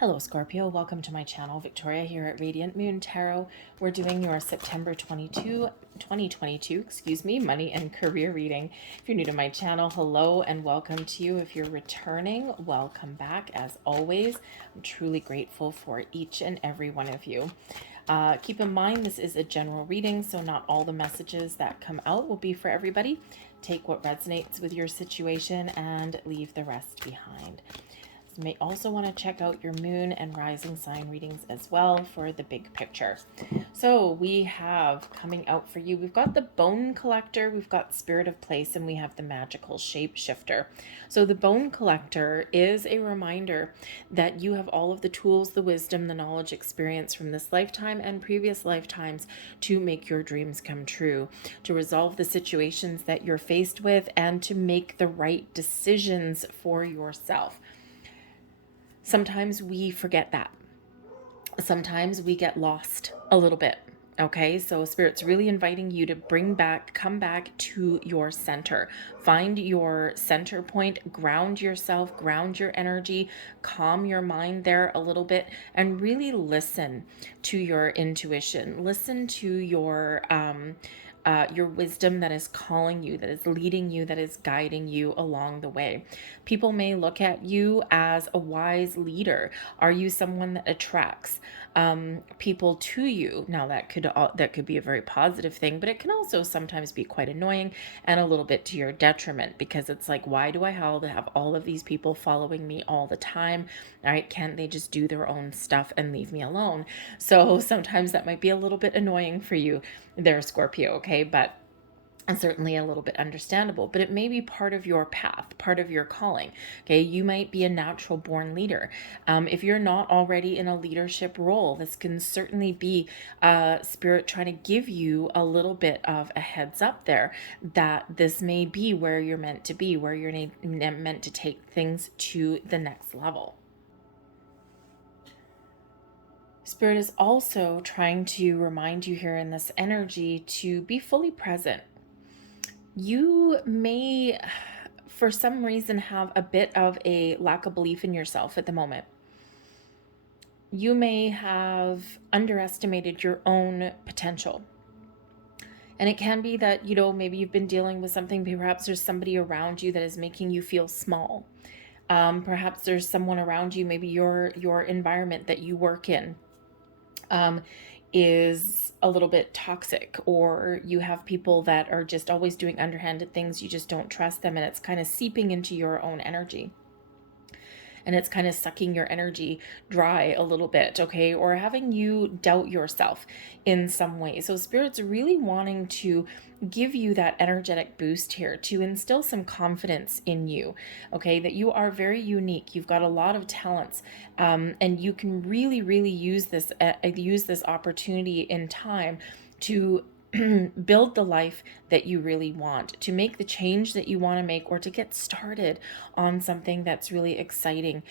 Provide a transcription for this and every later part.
Hello Scorpio, welcome to my channel. Victoria here at Radiant Moon Tarot. We're doing your September 2022, money and career reading. If you're new to my channel, hello and welcome to you. If you're returning, welcome back. As always, I'm truly grateful for each and every one of you. Keep in mind, this is a general reading, so not all the messages that come out will be for everybody. Take what resonates with your situation and leave the rest behind. You may also want to check out your moon and rising sign readings as well for the big picture. So we have coming out for you, we've got the Bone Collector, we've got Spirit of Place, and we have the Magical Shapeshifter. So the Bone Collector is a reminder that you have all of the tools, the wisdom, the knowledge, experience from this lifetime and previous lifetimes to make your dreams come true, to resolve the situations that you're faced with, and to make the right decisions for yourself. Sometimes we forget that. Sometimes we get lost a little bit. Okay, so Spirit's really inviting you to come back to your center. Find your center point, ground yourself, ground your energy, calm your mind there a little bit, and really listen to your intuition. Listen to your wisdom that is calling you, that is leading you, that is guiding you along the way. People may look at you as a wise leader. Are you someone that attracts people to you? Now that could be a very positive thing, but it can also sometimes be quite annoying and a little bit to your detriment, because it's like, why do I have all of these people following me all the time? All right, can't they just do their own stuff and leave me alone? So sometimes that might be a little bit annoying for you there, Scorpio, okay? But and certainly a little bit understandable, but it may be part of your path, part of your calling. Okay, you might be a natural born leader. If you're not already in a leadership role, this can certainly be Spirit trying to give you a little bit of a heads up there that this may be where you're meant to be, where you're meant to take things to the next level. Spirit is also trying to remind you here in this energy to be fully present. You may, for some reason, have a bit of a lack of belief in yourself at the moment. You may have underestimated your own potential. And it can be that, maybe you've been dealing with something. Perhaps there's somebody around you that is making you feel small. Perhaps there's someone around you, maybe your environment that you work in is a little bit toxic, or you have people that are just always doing underhanded things. You just don't trust them, and it's kind of seeping into your own energy. And it's kind of sucking your energy dry a little bit, okay? Or having you doubt yourself in some way. So Spirit's really wanting to give you that energetic boost here, to instill some confidence in you, okay? That you are very unique. You've got a lot of talents, and you can really, really use this opportunity in time to build the life that you really want, to make the change that you want to make, or to get started on something that's really exciting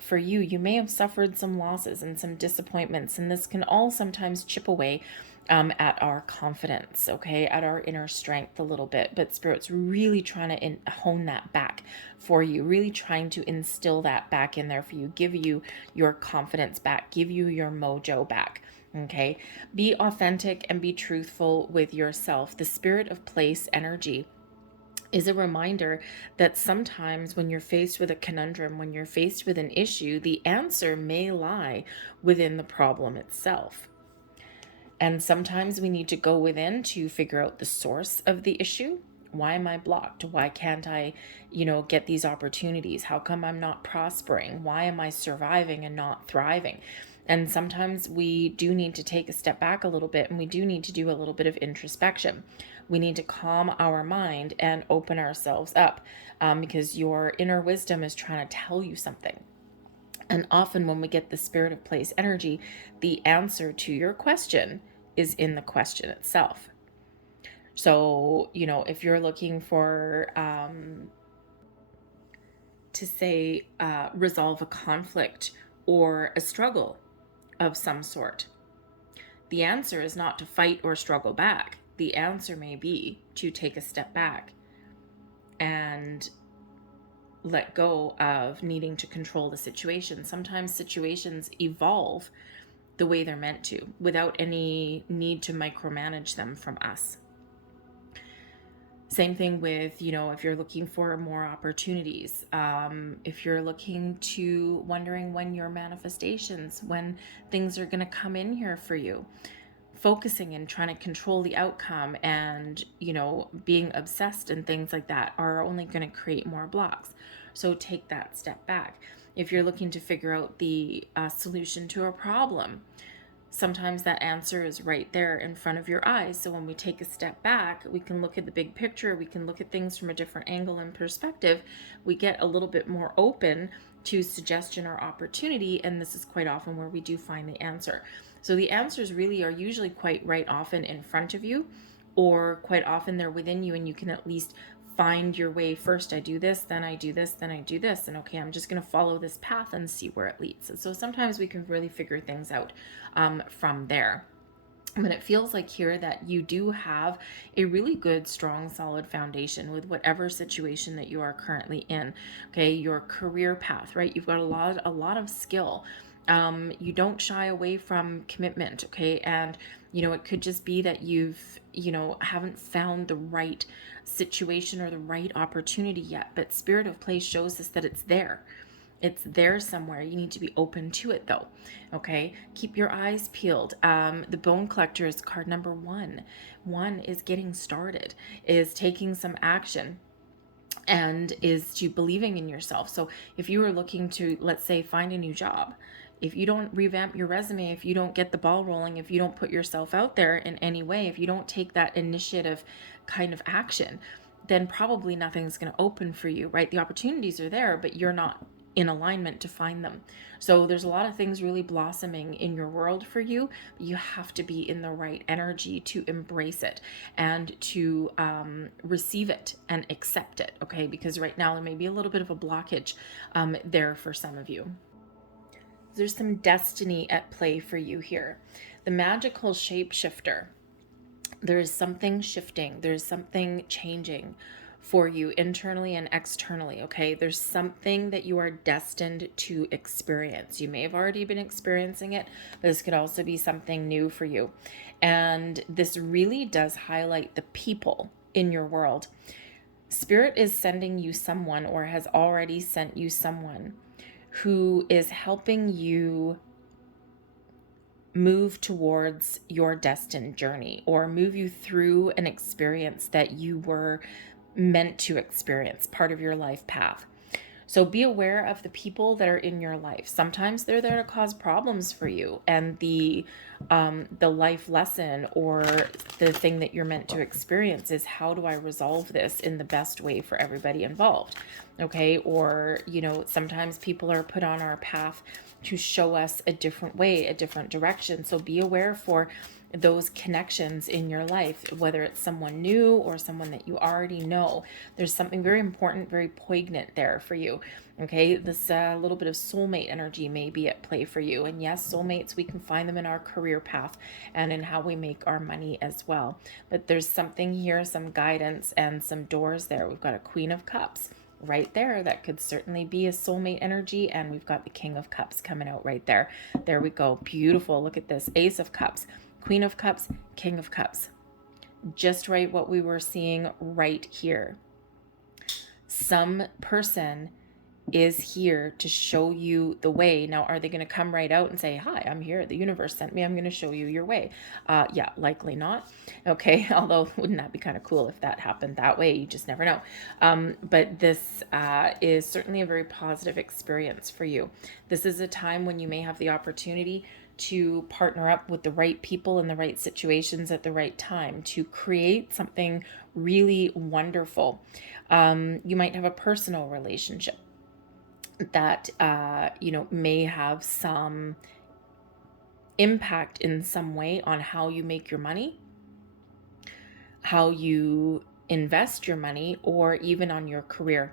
for you. You may have suffered some losses and some disappointments, and this can all sometimes chip away at our confidence, okay, at our inner strength a little bit. But Spirit's really trying to hone that back for you, really trying to instill that back in there for you, give you your confidence back, give you your mojo back. Okay, be authentic and be truthful with yourself. The Spirit of Place energy is a reminder that sometimes when you're faced with a conundrum, when you're faced with an issue, the answer may lie within the problem itself. And sometimes we need to go within to figure out the source of the issue. Why am I blocked? Why can't I, get these opportunities? How come I'm not prospering? Why am I surviving and not thriving? And sometimes we do need to take a step back a little bit, and we do need to do a little bit of introspection. We need to calm our mind and open ourselves up, because your inner wisdom is trying to tell you something. And often when we get the Spirit of Place energy, the answer to your question is in the question itself. So, if you're looking for, to say, resolve a conflict or a struggle of some sort, the answer is not to fight or struggle back. The answer may be to take a step back and let go of needing to control the situation. Sometimes situations evolve the way they're meant to without any need to micromanage them from us. Same thing with, if you're looking for more opportunities, if you're looking to wondering when your manifestations, when things are going to come in here for you, focusing and trying to control the outcome and, being obsessed and things like that are only going to create more blocks. So take that step back. If you're looking to figure out the solution to a problem, sometimes that answer is right there in front of your eyes. So when we take a step back, we can look at the big picture, we can look at things from a different angle and perspective. We get a little bit more open to suggestion or opportunity, and this is quite often where we do find the answer. So the answers really are usually quite right often in front of you, or quite often they're within you, and you can at least find your way. First I do this, then I do this, then I do this, and okay, I'm just going to follow this path and see where it leads. And so sometimes we can really figure things out from there. But it feels like here that you do have a really good, strong, solid foundation with whatever situation that you are currently in. Okay, your career path, right? You've got a lot of skill. You don't shy away from commitment, okay? And, it could just be that you've, haven't found the right situation or the right opportunity yet. But Spirit of Play shows us that it's there. It's there somewhere. You need to be open to it though. Okay. Keep your eyes peeled. The Bone Collector is card number 1. 1 is getting started, is taking some action, and is to believing in yourself. So if you were looking to, let's say, find a new job, if you don't revamp your resume, if you don't get the ball rolling, if you don't put yourself out there in any way, if you don't take that initiative kind of action, then probably nothing's going to open for you, right? The opportunities are there, but you're not in alignment to find them. So there's a lot of things really blossoming in your world for you. You have to be in the right energy to embrace it and to receive it and accept it, okay? Because right now there may be a little bit of a blockage there for some of you. There's some destiny at play for you here. The magical shapeshifter. There is something shifting. There's something changing for you internally and externally, okay? There's something that you are destined to experience. You may have already been experiencing it, but this could also be something new for you. And this really does highlight the people in your world. Spirit is sending you someone, or has already sent you someone, who is helping you move towards your destined journey, or move you through an experience that you were meant to experience, part of your life path. So be aware of the people that are in your life. Sometimes they're there to cause problems for you, and the life lesson or the thing that you're meant to experience is, how do I resolve this in the best way for everybody involved? Okay. Or, sometimes people are put on our path to show us a different way, a different direction. So be aware for those connections in your life, whether it's someone new or someone that you already know. There's something very important, very poignant there for you. Okay, this little bit of soulmate energy may be at play for you. And yes, soulmates, we can find them in our career path and in how we make our money as well. But there's something here, some guidance and some doors there. We've got a Queen of Cups right there. That could certainly be a soulmate energy. And we've got the King of Cups coming out right there. There we go. Beautiful. Look at this. Ace of Cups, Queen of Cups, King of Cups. Just right what we were seeing right here. Some person is here to show you the way. Now, are they going to come right out and say, hi, I'm here, the universe sent me, I'm going to show you your way? Yeah, likely not. Okay, although wouldn't that be kind of cool if that happened that way? You just never know. But this is certainly a very positive experience for you. This is a time when you may have the opportunity to partner up with the right people in the right situations at the right time to create something really wonderful. You might have a personal relationship that may have some impact in some way on how you make your money, how you invest your money, or even on your career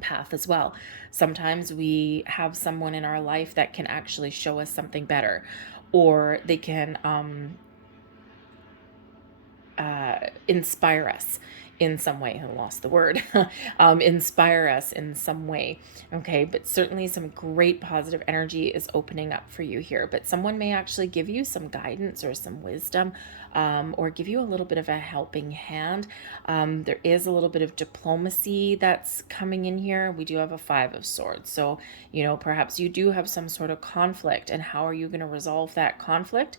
path as well. Sometimes we have someone in our life that can actually show us something better, or they can inspire us in some way. I lost the word. Inspire us in some way. Okay, but certainly some great positive energy is opening up for you here. But someone may actually give you some guidance or some wisdom, or give you a little bit of a helping hand. There is a little bit of diplomacy that's coming in here. We do have a 5 of Swords. So, perhaps you do have some sort of conflict, and how are you going to resolve that conflict?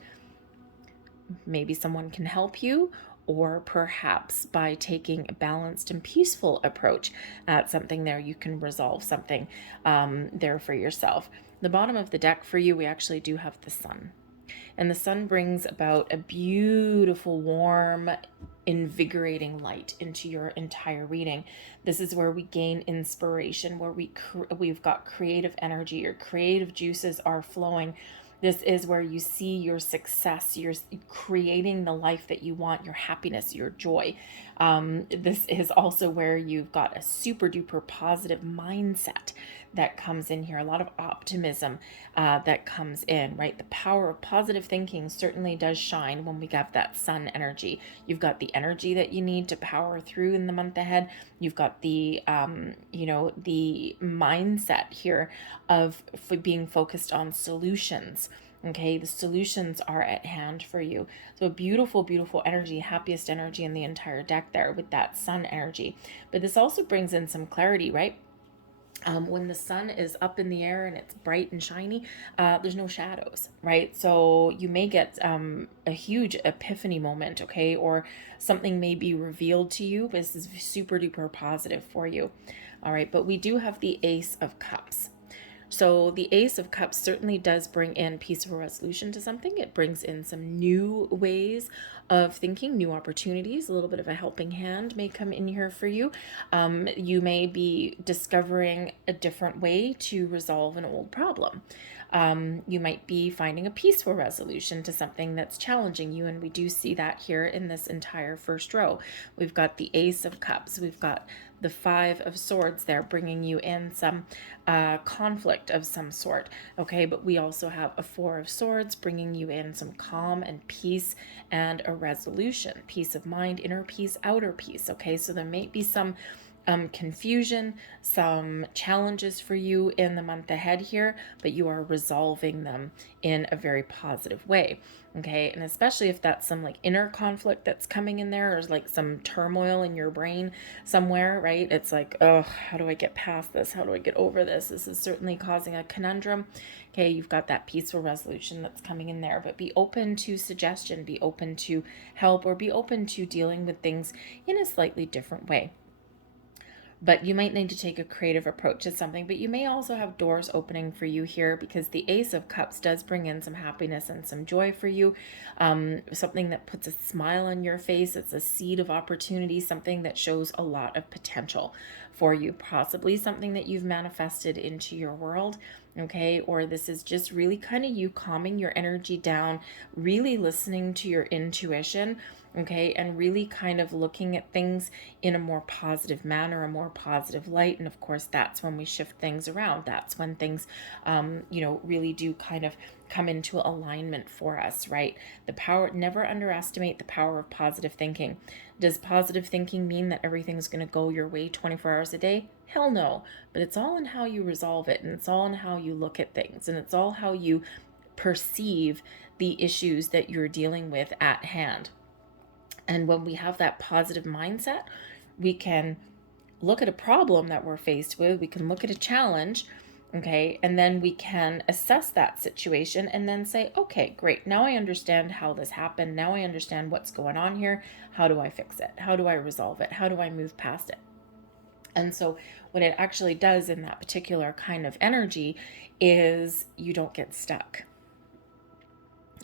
Maybe someone can help you, or perhaps by taking a balanced and peaceful approach at something there, you can resolve something there for yourself. The bottom of the deck for you, we actually do have the Sun. And the Sun brings about a beautiful, warm, invigorating light into your entire reading. This is where we gain inspiration, where we've got creative energy, your creative juices are flowing. This is where you see your success, you're creating the life that you want, your happiness, your joy. This is also where you've got a super duper positive mindset that comes in here, a lot of optimism that comes in, right? The power of positive thinking certainly does shine when we have that Sun energy. You've got the energy that you need to power through in the month ahead. You've got the, the mindset here of being focused on solutions. Okay, the solutions are at hand for you. So beautiful, beautiful energy, happiest energy in the entire deck there with that Sun energy. But this also brings in some clarity, right? When the sun is up in the air and it's bright and shiny, there's no shadows, right? So you may get a huge epiphany moment, okay? Or something may be revealed to you. This is super duper positive for you. All right, but we do have the Ace of Cups. So the Ace of Cups certainly does bring in peaceful resolution to something. It brings in some new ways of thinking, new opportunities. A little bit of a helping hand may come in here for you. You may be discovering a different way to resolve an old problem. You might be finding a peaceful resolution to something that's challenging you, and we do see that here in this entire first row. We've got the Ace of Cups. We've got the 5 of Swords there, bringing you in some conflict of some sort, okay? But we also have a 4 of Swords, bringing you in some calm and peace and a resolution, peace of mind, inner peace, outer peace, okay? So there may be some confusion, some challenges for you in the month ahead here, but you are resolving them in a very positive way. Okay, and especially if that's some like inner conflict that's coming in there, or like some turmoil in your brain somewhere, right? It's like, oh, how do I get past this? How do I get over this? This is certainly causing a conundrum. Okay, you've got that peaceful resolution that's coming in there, but be open to suggestion, be open to help, or be open to dealing with things in a slightly different way. But you might need to take a creative approach to something, but you may also have doors opening for you here, because the Ace of Cups does bring in some happiness and some joy for you, something that puts a smile on your face. It's a seed of opportunity, something that shows a lot of potential for you, possibly something that you've manifested into your world, okay? Or this is just really kind of you calming your energy down, really listening to your intuition, okay, and really kind of looking at things in a more positive manner, a more positive light. And of course, that's when we shift things around. That's when things, really do kind of come into alignment for us, right? The power, never underestimate the power of positive thinking. Does positive thinking mean that everything's going to go your way 24 hours a day? Hell no. But it's all in how you resolve it, and it's all in how you look at things, and it's all how you perceive the issues that you're dealing with at hand. And when we have that positive mindset, we can look at a problem that we're faced with, we can look at a challenge, okay, and then we can assess that situation and then say, okay, great, now I understand how this happened, now I understand what's going on here, how do I fix it, how do I resolve it, how do I move past it? And so what it actually does in that particular kind of energy is you don't get stuck,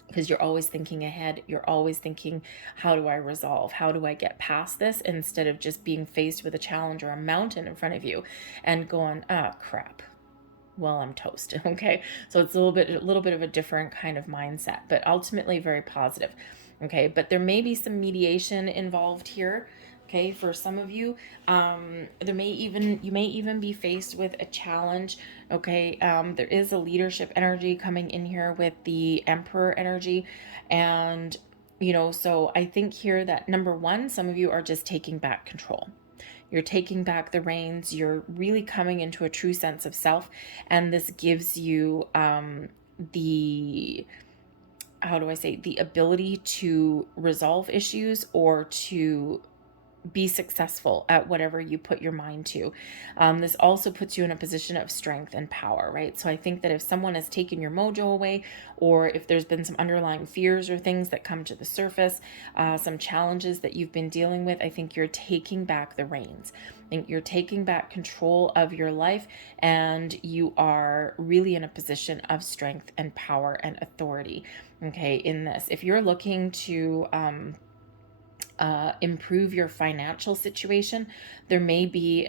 because you're always thinking ahead. You're always thinking, how do I resolve? How do I get past this? Instead of just being faced with a challenge or a mountain in front of you and going, crap, well, I'm toast. Okay. So it's a little bit of a different kind of mindset, but ultimately very positive. Okay. But there may be some mediation involved here. Okay, for some of you, you may even be faced with a challenge. Okay, there is a leadership energy coming in here with the Emperor energy, and So I think here that number one, some of you are just taking back control. You're taking back the reins. You're really coming into a true sense of self. And this gives you the, how do I say, the ability to resolve issues or to be successful at whatever you put your mind to. This also puts you in a position of strength and power, right? So I think that if someone has taken your mojo away, or if there's been some underlying fears or things that come to the surface, some challenges that you've been dealing with, I think you're taking back the reins. I think you're taking back control of your life, and you are really in a position of strength and power and authority, okay, in this. If you're looking to improve your financial situation, there may be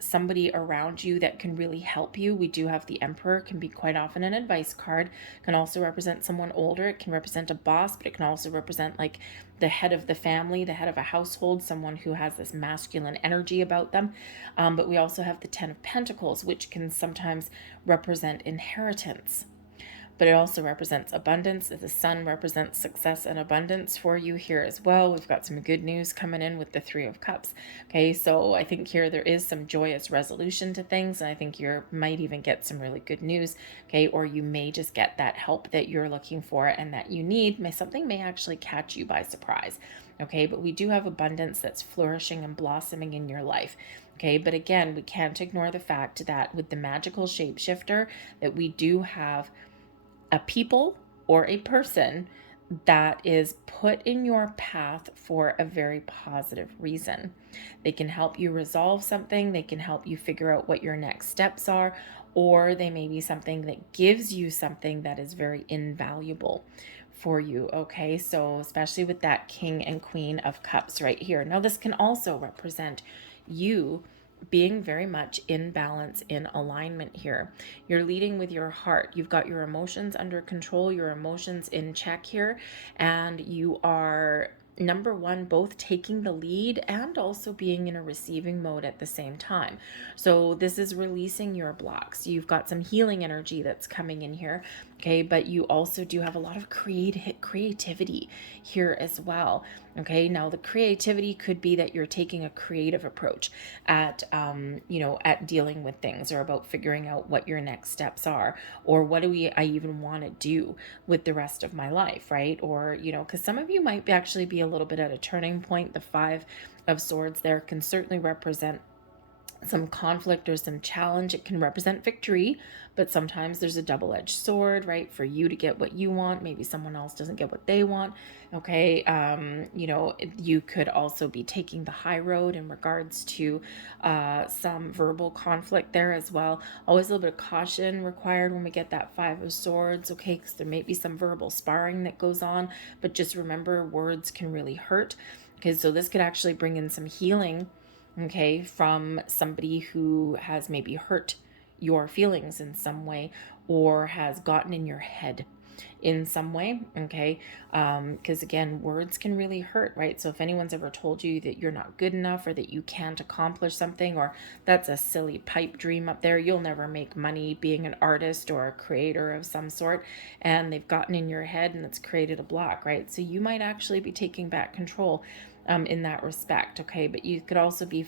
somebody around you that can really help you. We do have the Emperor, can be quite often an advice card, can also represent someone older. It can represent a boss, but it can also represent like the head of the family, the head of a household, someone who has this masculine energy about them. But we also have the Ten of Pentacles, which can sometimes represent inheritance, but it also represents abundance. The sun represents success and abundance for you here as well. We've got some good news coming in with the Three of Cups. Okay, so I think here there is some joyous resolution to things, and I think you might even get some really good news. Okay, or you may just get that help that you're looking for and that you need. Something may actually catch you by surprise. Okay, but we do have abundance that's flourishing and blossoming in your life. Okay, but again, we can't ignore the fact that with the magical shapeshifter, that we do have a people or a person that is put in your path for a very positive reason. They can help you resolve something, they can help you figure out what your next steps are, or they may be something that gives you something that is very invaluable for you. Okay, so especially with that King and Queen of Cups right here. Now this can also represent you being very much in balance, in alignment here. You're leading with your heart. You've got your emotions under control, your emotions in check here, and you are, number one, both taking the lead and also being in a receiving mode at the same time. So this is releasing your blocks. You've got some healing energy that's coming in here, okay, but you also do have a lot of creativity here as well. Okay, now the creativity could be that you're taking a creative approach at at dealing with things, or about figuring out what your next steps are, or what I even want to do with the rest of my life, right? Or because some of you might actually be a little bit at a turning point. The Five of Swords there can certainly represent some conflict or some challenge. It can represent victory, but sometimes there's a double-edged sword, right? For you to get what you want, maybe someone else doesn't get what they want. Okay, you could also be taking the high road in regards to some verbal conflict there as well. Always a little bit of caution required when we get that Five of Swords, okay, because there may be some verbal sparring that goes on, but just remember, words can really hurt. Okay, so this could actually bring in some healing, okay, from somebody who has maybe hurt your feelings in some way, or has gotten in your head in some way, okay? Because again, words can really hurt, right? So if anyone's ever told you that you're not good enough, or that you can't accomplish something, or that's a silly pipe dream up there, you'll never make money being an artist or a creator of some sort, and they've gotten in your head and it's created a block, right? So you might actually be taking back control in that respect, okay? But you could also be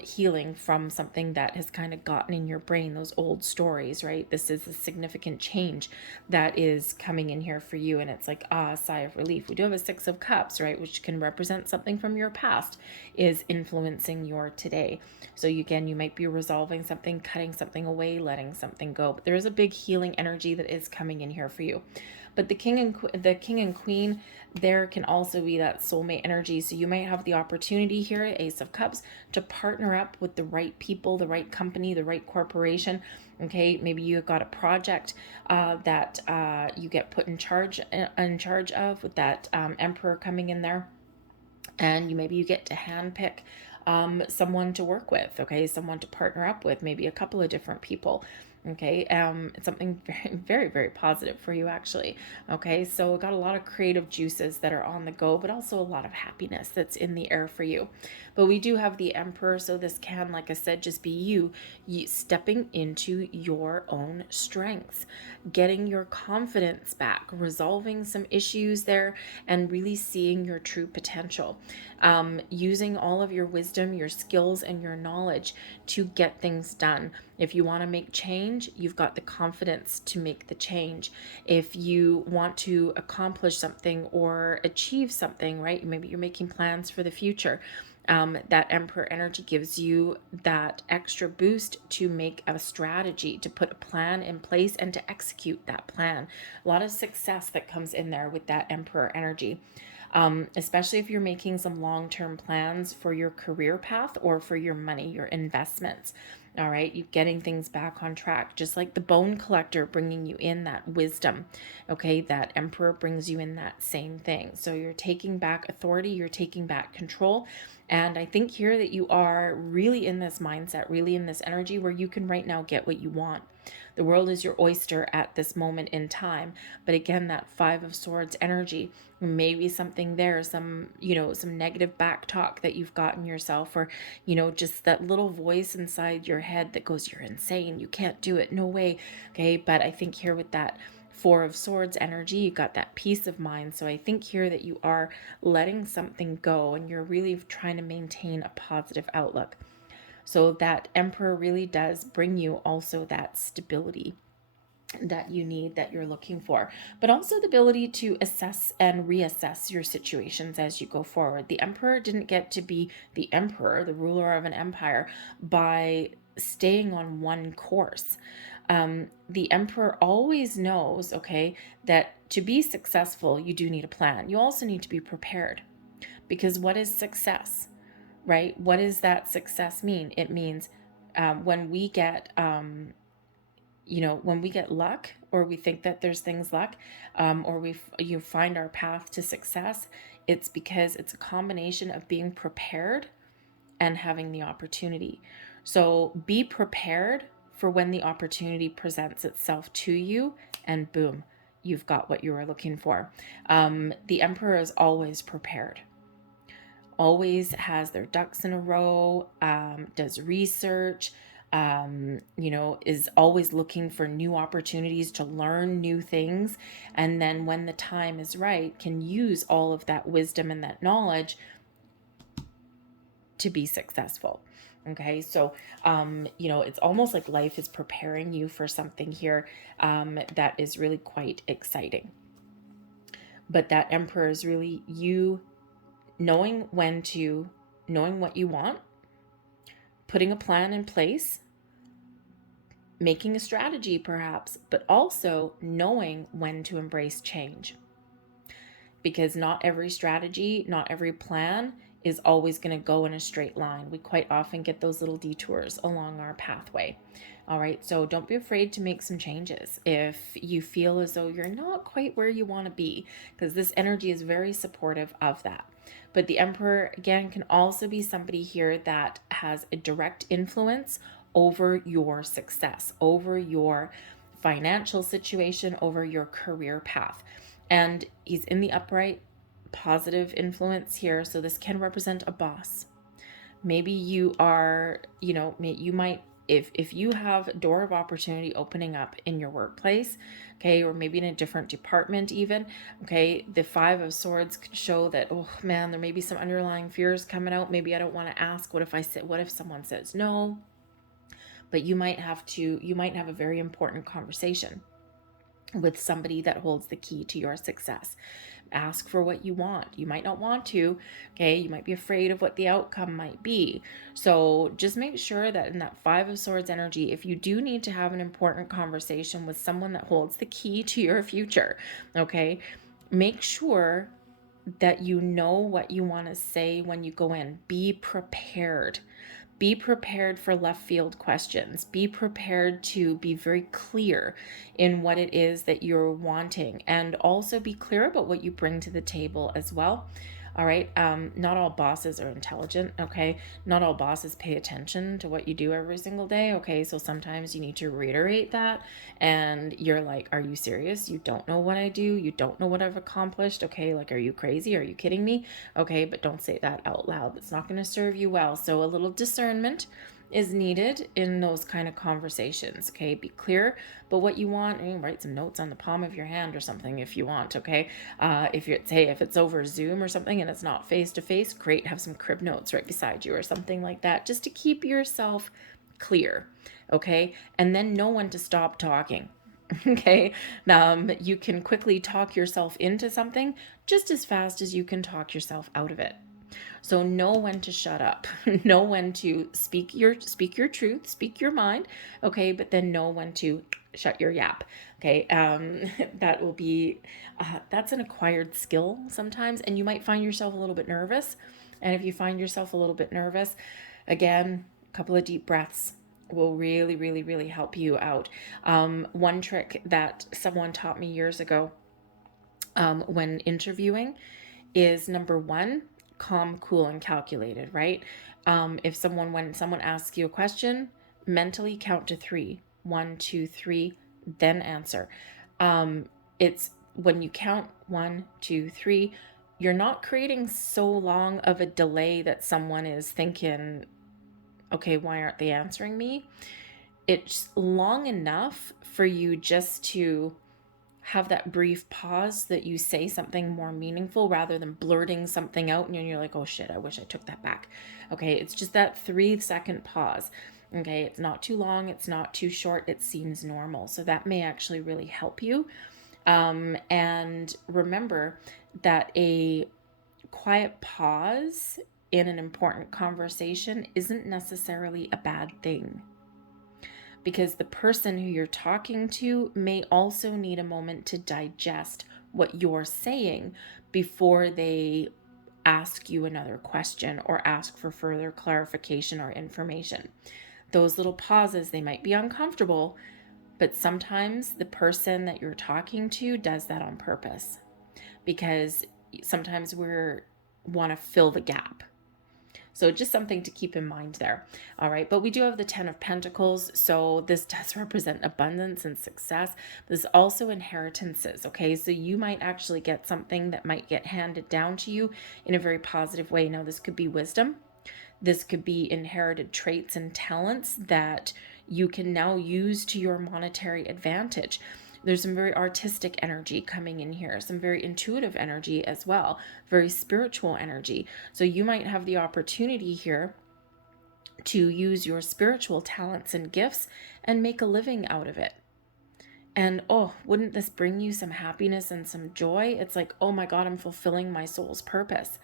healing from something that has kind of gotten in your brain, those old stories, right? This is a significant change that is coming in here for you, and it's like, a sigh of relief. We do have a Six of Cups, right, which can represent something from your past is influencing your today. So again, you might be resolving something, cutting something away, letting something go, but there is a big healing energy that is coming in here for you. But the king and queen, there can also be that soulmate energy. So you might have the opportunity here, Ace of Cups, to partner up with the right people, the right company, the right corporation. Okay, maybe you've got a project that you get put in charge of, with that Emperor coming in there, and maybe you get to handpick someone to work with, okay, someone to partner up with, maybe a couple of different people. Okay, it's something very, very, very positive for you, actually. Okay, so got a lot of creative juices that are on the go, but also a lot of happiness that's in the air for you. But we do have the Emperor, so this can, like I said, just be you stepping into your own strengths, getting your confidence back, resolving some issues there, and really seeing your true potential. Using all of your wisdom, your skills, and your knowledge to get things done. If you want to make change, you've got the confidence to make the change. If you want to accomplish something or achieve something, right? Maybe you're making plans for the future. That Emperor energy gives you that extra boost to make a strategy, to put a plan in place and to execute that plan. A lot of success that comes in there with that Emperor energy. Especially if you're making some long-term plans for your career path or for your money, your investments. All right, you getting things back on track, just like the bone collector bringing you in that wisdom. Okay, that Emperor brings you in that same thing. So you're taking back authority, you're taking back control. And I think here that you are really in this mindset, really in this energy where you can right now get what you want. The world is your oyster at this moment in time. But again, that Five of Swords energy, maybe something there, some, some negative back talk that you've gotten yourself, or, just that little voice inside your head that goes, you're insane, you can't do it, no way. Okay. But I think here with that Four of Swords energy, you got that peace of mind. So I think here that you are letting something go and you're really trying to maintain a positive outlook. So that Emperor really does bring you also that stability that you need, that you're looking for, but also the ability to assess and reassess your situations as you go forward. The Emperor didn't get to be the emperor, the ruler of an empire, by staying on one course. The Emperor always knows, okay, that to be successful, you do need a plan. You also need to be prepared, because what is success? Right? What does that success mean? It means when we get, when we get luck, or we think that there's things luck, or you find our path to success, it's because it's a combination of being prepared and having the opportunity. So be prepared for when the opportunity presents itself to you, and boom, you've got what you were looking for. The Emperor is always prepared, always has their ducks in a row, does research, is always looking for new opportunities to learn new things. And then when the time is right, can use all of that wisdom and that knowledge to be successful. Okay, so, it's almost like life is preparing you for something here that is really quite exciting. But that Emperor is really you knowing what you want, putting a plan in place, making a strategy perhaps, but also knowing when to embrace change. Because not every strategy, not every plan is always going to go in a straight line. We quite often get those little detours along our pathway. All right, so don't be afraid to make some changes if you feel as though you're not quite where you want to be, because this energy is very supportive of that. But the Emperor, again, can also be somebody here that has a direct influence over your success, over your financial situation, over your career path. And he's in the upright, positive influence here. So this can represent a boss. Maybe you are, you might, if you have a door of opportunity opening up in your workplace, okay, or maybe in a different department even, okay, the Five of Swords could show that, oh man, there may be some underlying fears coming out. Maybe I don't want to ask. What if someone says no? But you might have a very important conversation with somebody that holds the key to your success. Ask for what you want. You might not want to, okay? You might be afraid of what the outcome might be. So just make sure that in that Five of Swords energy, if you do need to have an important conversation with someone that holds the key to your future, okay, make sure that you know what you want to say when you go in. Be prepared. Be prepared for left field questions. Be prepared to be very clear in what it is that you're wanting, and also be clear about what you bring to the table as well. All right. Not all bosses are intelligent. Okay. Not all bosses pay attention to what you do every single day. Okay. So sometimes you need to reiterate that. And you're like, are you serious? You don't know what I do. You don't know what I've accomplished. Okay. Like, are you crazy? Are you kidding me? Okay. But don't say that out loud. That's not going to serve you well. So a little discernment is needed in those kind of conversations. Okay, be clear. But what you want, write some notes on the palm of your hand or something if you want. Okay, if it's over Zoom or something and it's not face to face, great. Have some crib notes right beside you or something like that, just to keep yourself clear. Okay, and then know when to stop talking. Okay, you can quickly talk yourself into something just as fast as you can talk yourself out of it. So know when to shut up, know when to speak your truth, speak your mind, okay, but then know when to shut your yap. Okay, that will be that's an acquired skill sometimes, and you might find yourself a little bit nervous. And if you find yourself a little bit nervous, again, a couple of deep breaths will really, really, really help you out. One trick that someone taught me years ago when interviewing is number one, calm, cool, and calculated, right? When someone asks you a question, mentally count to three. 1, 2, 3, then answer. It's when you count 1, 2, 3, you're not creating so long of a delay that someone is thinking, okay, why aren't they answering me? It's long enough for you just to have that brief pause that you say something more meaningful rather than blurting something out and you're like, oh shit, I wish I took that back. Okay, it's just that 3-second pause. Okay, it's not too long, it's not too short, it seems normal. So that may actually really help you. And remember that a quiet pause in an important conversation isn't necessarily a bad thing, because the person who you're talking to may also need a moment to digest what you're saying before they ask you another question or ask for further clarification or information. Those little pauses, they might be uncomfortable, but sometimes the person that you're talking to does that on purpose, because sometimes we want to fill the gap. So just something to keep in mind there. All right. But we do have the 10 of Pentacles. So this does represent abundance and success. There's also inheritances. Okay. So you might actually get something that might get handed down to you in a very positive way. Now, this could be wisdom. This could be inherited traits and talents that you can now use to your monetary advantage. There's some very artistic energy coming in here, some very intuitive energy as well, very spiritual energy. So you might have the opportunity here to use your spiritual talents and gifts and make a living out of it. And oh, wouldn't this bring you some happiness and some joy? It's like, oh my God, I'm fulfilling my soul's purpose.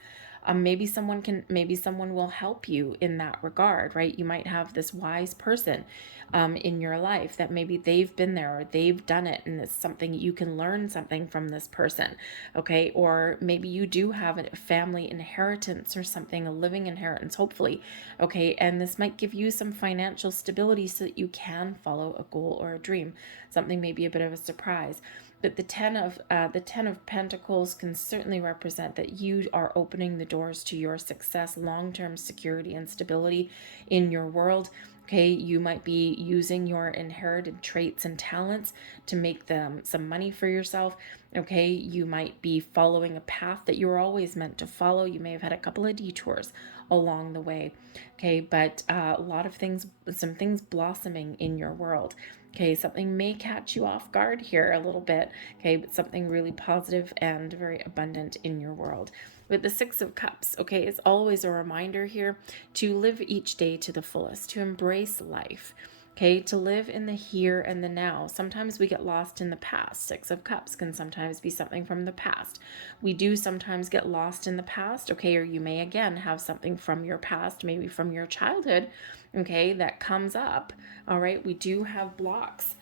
Maybe someone will help you in that regard, right? You might have this wise person in your life that maybe they've been there or they've done it, and it's something you can learn something from this person, okay? Or maybe you do have a family inheritance or something, a living inheritance, hopefully, okay? And this might give you some financial stability so that you can follow a goal or a dream, something maybe a bit of a surprise. But the 10 of Pentacles can certainly represent that you are opening the doors to your success, long-term security and stability in your world. Okay, you might be using your inherited traits and talents to make them some money for yourself. Okay, you might be following a path that you were always meant to follow. You may have had a couple of detours along the way. Okay, but a lot of things, some things blossoming in your world. Okay, something may catch you off guard here a little bit, okay, but something really positive and very abundant in your world. With the 6 of Cups, okay, it's always a reminder here to live each day to the fullest, to embrace life, okay, to live in the here and the now. Sometimes we get lost in the past. 6 of Cups can sometimes be something from the past. We do sometimes get lost in the past, okay, or you may again have something from your past, maybe from your childhood, okay, that comes up. All right, we do have blocks.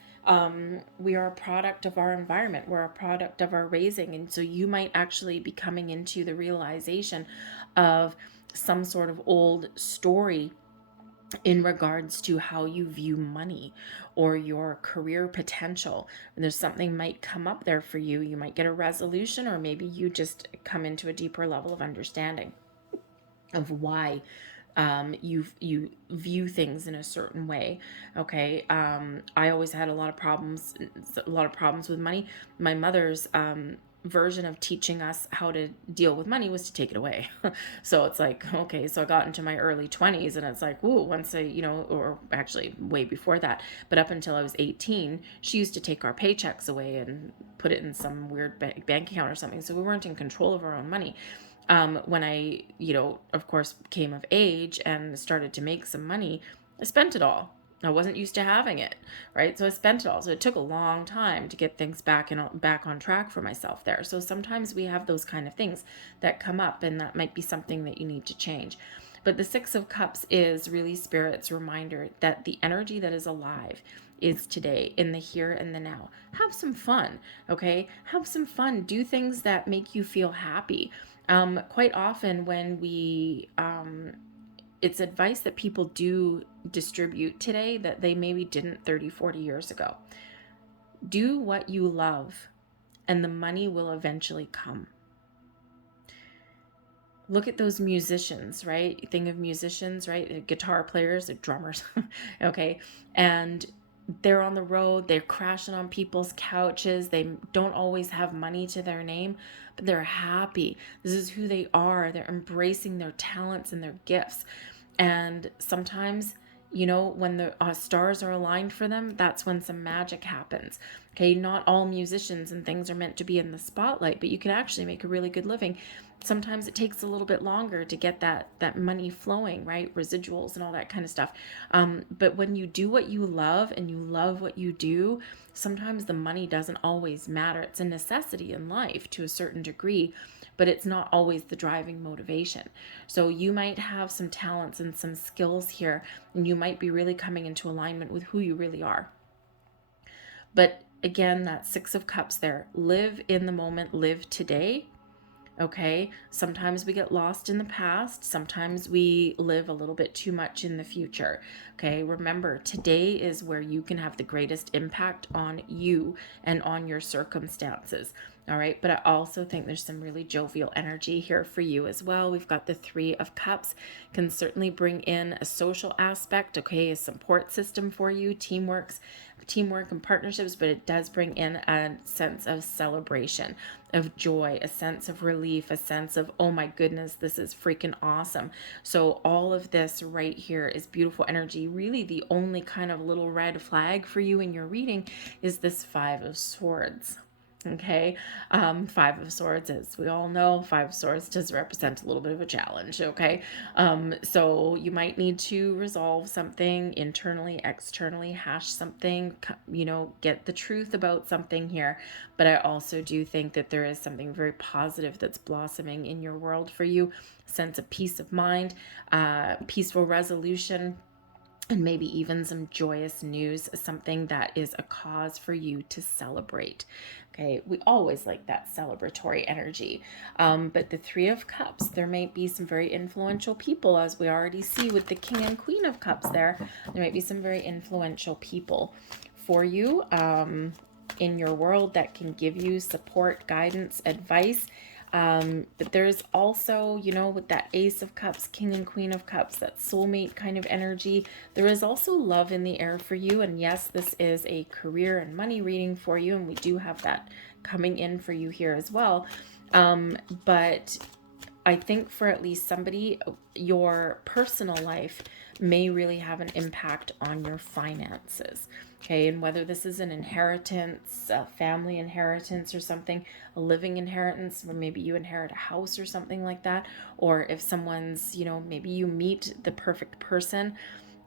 We are a product of our environment. We're a product of our raising. And so you might actually be coming into the realization of some sort of old story in regards to how you view money or your career potential. And there's something might come up there for you. You might get a resolution, or maybe you just come into a deeper level of understanding of why you view things in a certain way. Okay. I always had a lot of problems with money. My mother's version of teaching us how to deal with money was to take it away. So it's like, okay, so I got into my early 20s, and it's like, ooh, once I, or actually way before that, but up until I was 18, she used to take our paychecks away and put it in some weird bank account or something. So we weren't in control of our own money. When I, of course, came of age and started to make some money, I spent it all. I wasn't used to having it, right? So I spent it all. So it took a long time to get things back on track for myself there. So sometimes we have those kind of things that come up, and that might be something that you need to change. But the Six of Cups is really Spirit's reminder that the energy that is alive is today, in the here and the now. Have some fun, okay? Have some fun. Do things that make you feel happy. Quite often when it's advice that people do distribute today that they maybe didn't 30, 40 years ago. Do what you love, and the money will eventually come. Look at those musicians, right? Think of musicians, right? Guitar players, drummers, okay? And they're on the road, they're crashing on people's couches, they don't always have money to their name, but they're happy. This is who they are. They're embracing their talents and their gifts. And sometimes, when the stars are aligned for them, that's when some magic happens. Okay, not all musicians and things are meant to be in the spotlight, but you can actually make a really good living. Sometimes it takes a little bit longer to get that money flowing, right? Residuals and all that kind of stuff. But when you do what you love and you love what you do, sometimes the money doesn't always matter. It's a necessity in life to a certain degree, but it's not always the driving motivation. So you might have some talents and some skills here, and you might be really coming into alignment with who you really are. But again, that Six of Cups there, live in the moment, live today. Okay, sometimes we get lost in the past. Sometimes we live a little bit too much in the future. Okay, remember, today is where you can have the greatest impact on you and on your circumstances. All right, but I also think there's some really jovial energy here for you as well. We've got the Three of Cups, can certainly bring in a social aspect, okay, a support system for you, teamwork and partnerships, but it does bring in a sense of celebration, of joy, a sense of relief, a sense of, oh my goodness, this is freaking awesome. So all of this right here is beautiful energy. Really, the only kind of little red flag for you in your reading is this Five of Swords. Okay, Five of Swords, as we all know, Five of Swords does represent a little bit of a challenge. Okay, so you might need to resolve something internally, externally, hash something, get the truth about something here. But I also do think that there is something very positive that's blossoming in your world for you, sense of peace of mind, peaceful resolution, and maybe even some joyous news, something that is a cause for you to celebrate. Okay, we always like that celebratory energy. But the Three of Cups, there might be some very influential people, as we already see with the King and Queen of Cups there. There might be some very influential people for you in your world that can give you support, guidance, advice. But there's also, with that Ace of Cups, King and Queen of Cups, that soulmate kind of energy, there is also love in the air for you. And yes, this is a career and money reading for you, and we do have that coming in for you here as well. But I think for at least somebody, your personal life may really have an impact on your finances. Okay, and whether this is an inheritance, a family inheritance or something, a living inheritance, or maybe you inherit a house or something like that, or if someone's, maybe you meet the perfect person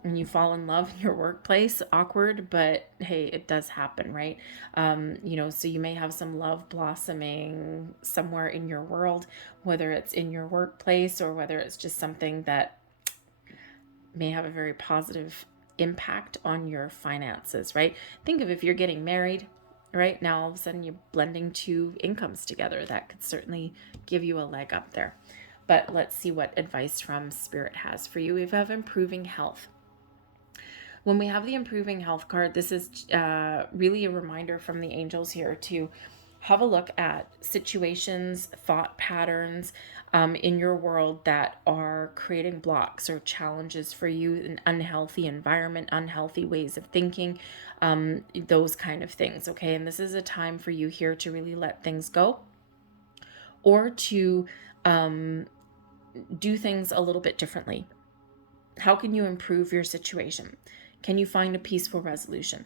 and you fall in love in your workplace, awkward, but hey, it does happen, right? So you may have some love blossoming somewhere in your world, whether it's in your workplace or whether it's just something that may have a very positive impact on your finances, right? Think of if you're getting married, right? Now all of a sudden you're blending two incomes together. That could certainly give you a leg up there. But let's see what advice from Spirit has for you. We have improving health. When we have the improving health card, this is really a reminder from the angels here to have a look at situations, thought patterns in your world that are creating blocks or challenges for you, an unhealthy environment, unhealthy ways of thinking, those kind of things. Okay. And this is a time for you here to really let things go, or to do things a little bit differently. How can you improve your situation? Can you find a peaceful resolution?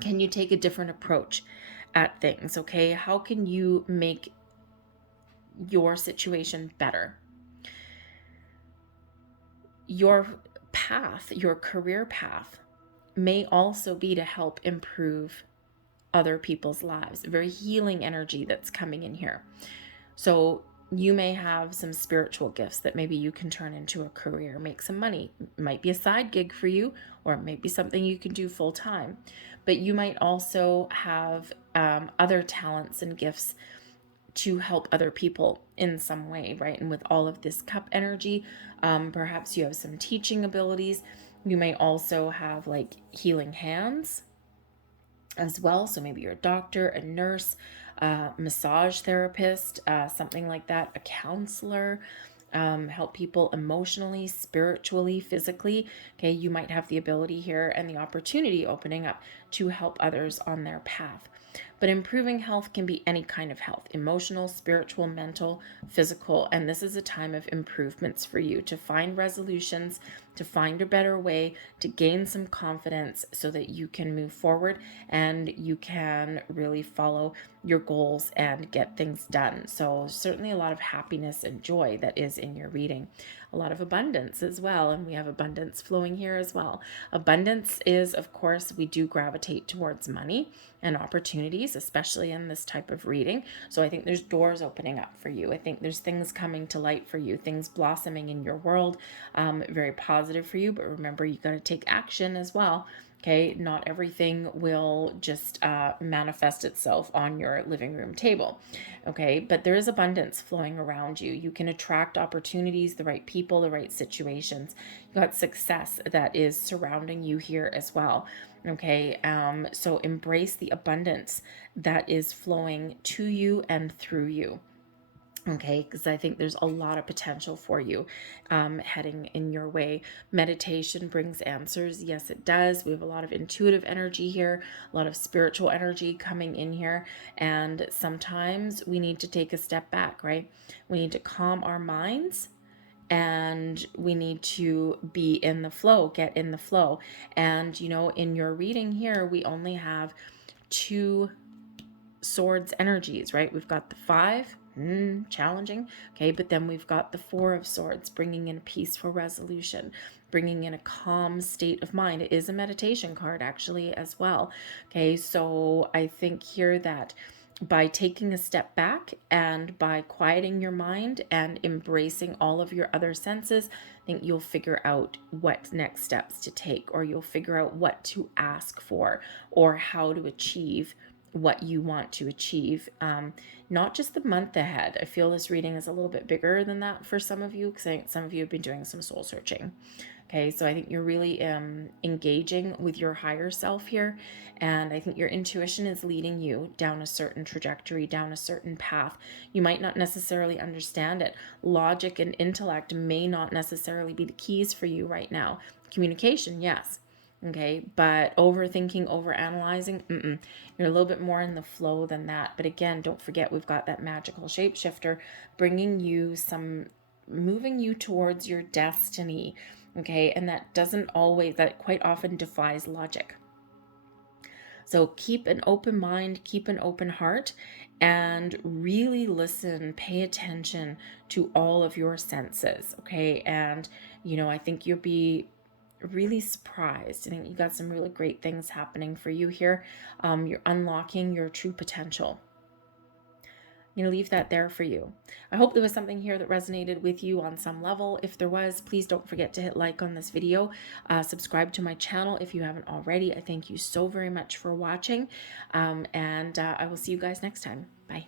Can you take a different approach at things? Okay. How can you make your situation better? Your path, your career path, may also be to help improve other people's lives. Very healing energy that's coming in here. So you may have some spiritual gifts that maybe you can turn into a career, make some money. It might be a side gig for you, or it might be something you can do full time. But you might also have other talents and gifts to help other people in some way, right? And with all of this cup energy, perhaps you have some teaching abilities. You may also have like healing hands as well. So maybe you're a doctor, a nurse, massage therapist, something like that, a counselor, help people emotionally, spiritually, physically. Okay, you might have the ability here and the opportunity opening up to help others on their path. But improving health can be any kind of health: emotional, spiritual, mental, physical. And this is a time of improvements for you to find resolutions, to find a better way, to gain some confidence so that you can move forward and you can really follow your goals and get things done. So certainly a lot of happiness and joy that is in your reading. A lot of abundance as well. And we have abundance flowing here as well. Abundance is, of course, we do gravitate towards money and opportunities, especially in this type of reading. So I think there's doors opening up for you. I think there's things coming to light for you, things blossoming in your world, very positive for you. But remember, you got to take action as well. Okay, not everything will just manifest itself on your living room table. Okay, but there is abundance flowing around you. You can attract opportunities, the right people, the right situations. You got success that is surrounding you here as well. Okay, so embrace the abundance that is flowing to you and through you. Okay, because I think there's a lot of potential for you heading in your way. Meditation brings answers. Yes, it does. We have a lot of intuitive energy here, a lot of spiritual energy coming in here. And sometimes we need to take a step back, right? We need to calm our minds, and we need to be in the flow, get in the flow. And, you know, in your reading here, we only have 2 swords energies, right? We've got the 5, challenging. Okay, but then we've got the 4 of swords, bringing in a peaceful resolution, bringing in a calm state of mind. It is a meditation card actually as well. Okay, so I think here that by taking a step back and by quieting your mind and embracing all of your other senses, I think you'll figure out what next steps to take, or you'll figure out what to ask for, or how to achieve what you want to achieve, not just the month ahead. I feel this reading is a little bit bigger than that for some of you, because I think some of you have been doing some soul searching. Okay, so I think you're really engaging with your higher self here, and I think your intuition is leading you down a certain trajectory, down a certain path. You might not necessarily understand it. Logic and intellect may not necessarily be the keys for you right now. Communication, yes. Okay, but overthinking, overanalyzing, you're a little bit more in the flow than that. But again, don't forget, we've got that magical shapeshifter bringing you some, moving you towards your destiny. Okay, and that doesn't always, that quite often defies logic. So keep an open mind, keep an open heart, and really listen, pay attention to all of your senses. Okay, and you know, I think you'll be really surprised. I think you got some really great things happening for you here. You're unlocking your true potential. I'm going to leave that there for you. I hope there was something here that resonated with you on some level. If there was, please don't forget to hit like on this video. Subscribe to my channel if you haven't already. I thank you so very much for watching. And I will see you guys next time. Bye.